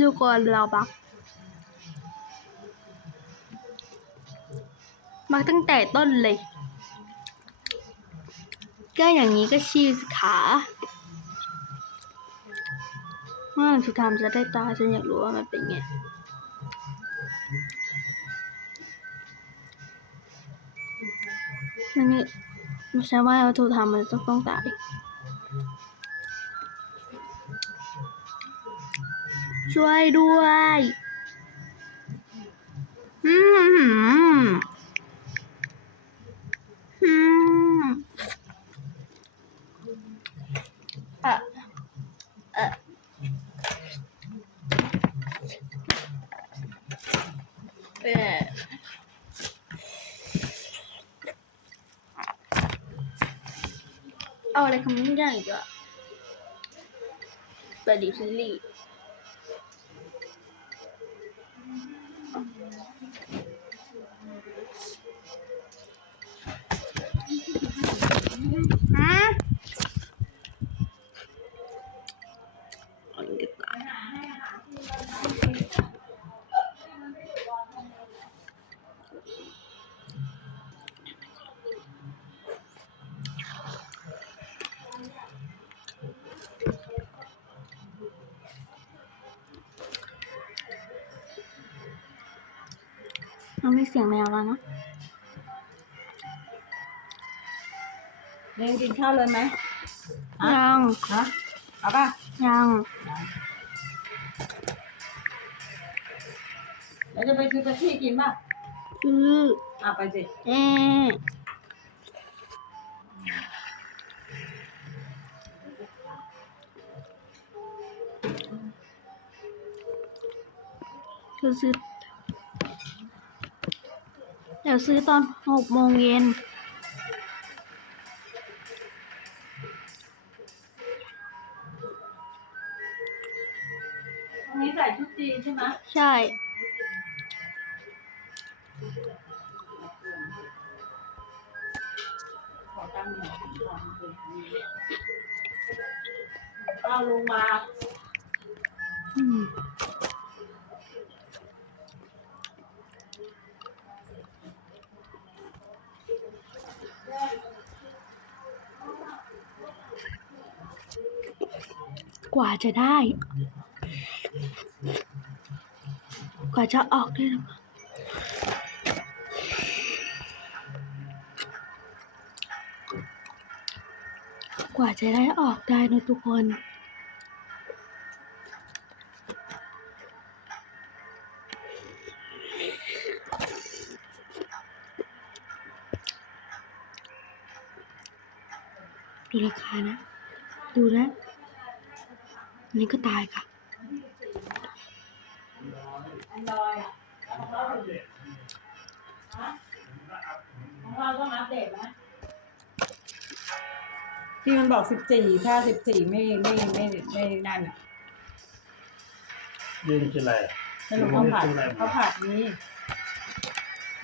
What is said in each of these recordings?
ช่วยด้วยทุกคนเราบักบักตั้งแต่ต้นเลย ก็อย่างนี้ก็ชีสขาเมื่อสุดทำจะได้ตายฉันอยากรู้ว่ามันเป็นไงนั่นนี่ไม่ใช่ว่าเราถูกทำมันจะต้องตาย ช่วยด้วย อืมอืมเอ่อเออเอ่อเอาอะไรคำนี้ได้อีกอะเปิดดิฟซีรีส์ มันมีเสียงแมวแล้วนะเรียนกินข้าวเลยไหมยังฮะเอาป่ะยังแล้วจะไปซื้อไปที่กินป่ะคืออะไปสิเอ๊ะเดี๋ยวซื้อ เดี๋ยวซื้อตอนหกโมงเย็นวันนี้ใส่ชุดจีนใช่ไหมใช่ ขอตั้งหน่อยเอาลงมา อืม กว่าจะได้ กว่าจะออกได้นะกว่าจะได้ออกได้นะทุกคนดูราคานะ ดูนะ อันนี้ก็ตายค่ะอันลอยอะของเราของเราต้องอัปเดตไหมที่มันบอกสิบสี่ถ้าสิบสี่ไม่ไม่ไม่ไม่นั่นอะนี่มันคืออะไรอะสรุปข้าวผัดข้าวผัดนี้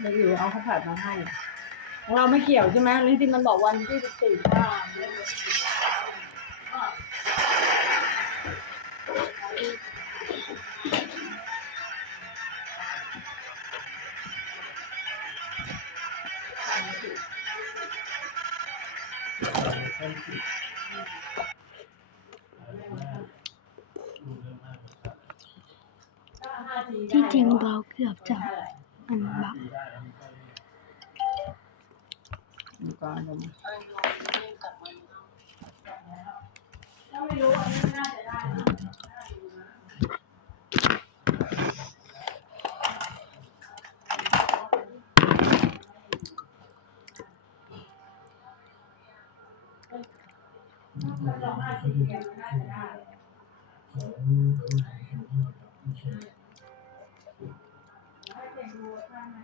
เดี๋ยวอยู่เอาข้าวผัดมาให้ ของเราไม่เกี่ยวใช่ไหมเรื่องที่มันบอกวันที่สิบสี่ว่า ที่จริงเราเกือบจะอันบักก่อนผมของอินโน สองอันสี่เหลี่ยมน่าจะได้ให้เด็กดูข้างใน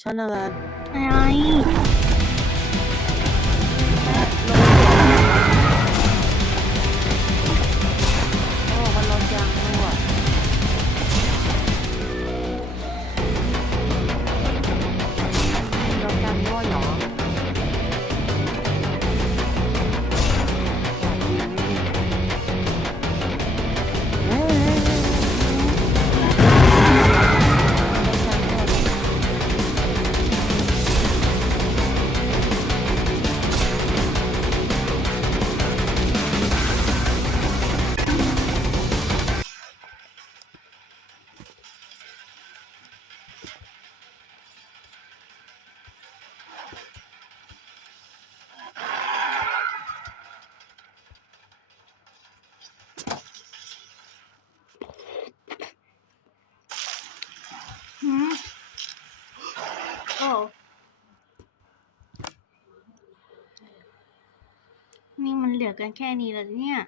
ชั่นอะไร อะไร ลือกันแค่นี้แล้วเนี่ยเ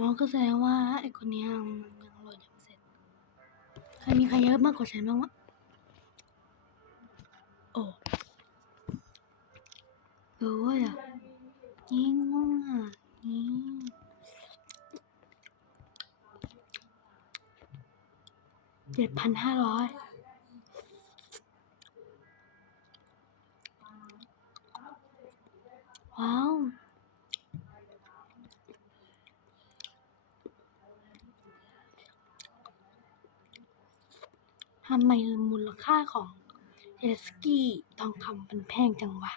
อ๋อก็แสดงว่าไอ้คนนี้ยมันยังโหลดยังไม่เสร็จ ใครมีใครเยอะมากกว่าฉันบ้างวะ โอ้เออว่ะนี่งงอะนี่เจ็ดพันห้าร้อยว้าว ทำไมมูลค่าของเจสกี้ทองคำมันแพงจังวะ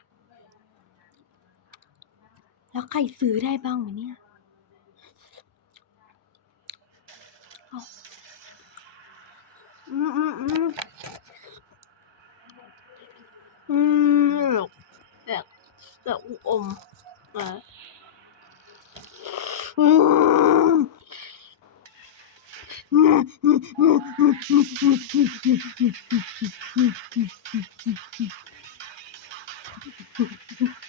แล้วใครซื้อได้บ้างวะเนี่ยอาอืมอืมอืมอืมอยากอยากอม Thank you.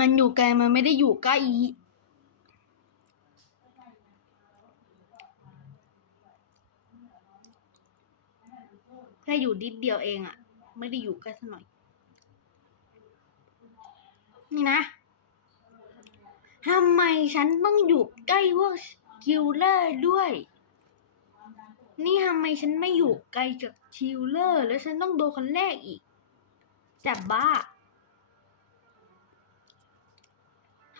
มันอยู่ไกลมันไม่ได้อยู่ใกล้อีแค่อยู่นิดเดียวเองอะไม่ได้อยู่ใกล้สักหน่อย นี่นะทำไมฉันต้องอยู่ใกล้พวกคิลเลอร์ด้วย นี่ทำไมฉันไม่อยู่ไกลจากคิลเลอร์ แล้วฉันต้องโดนคนแรกอีก แต่บ้า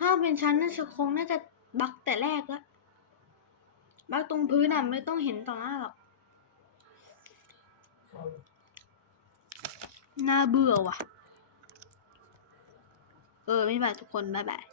ถ้าเป็นฉันน่าจะคงน่าจะบักแต่แรกละบักตรงพื้นอะไม่ต้องเห็นต่อหน้าหรอกน่าเบื่อว่ะ เออ ไม่บายทุกคน บ๊ายบาย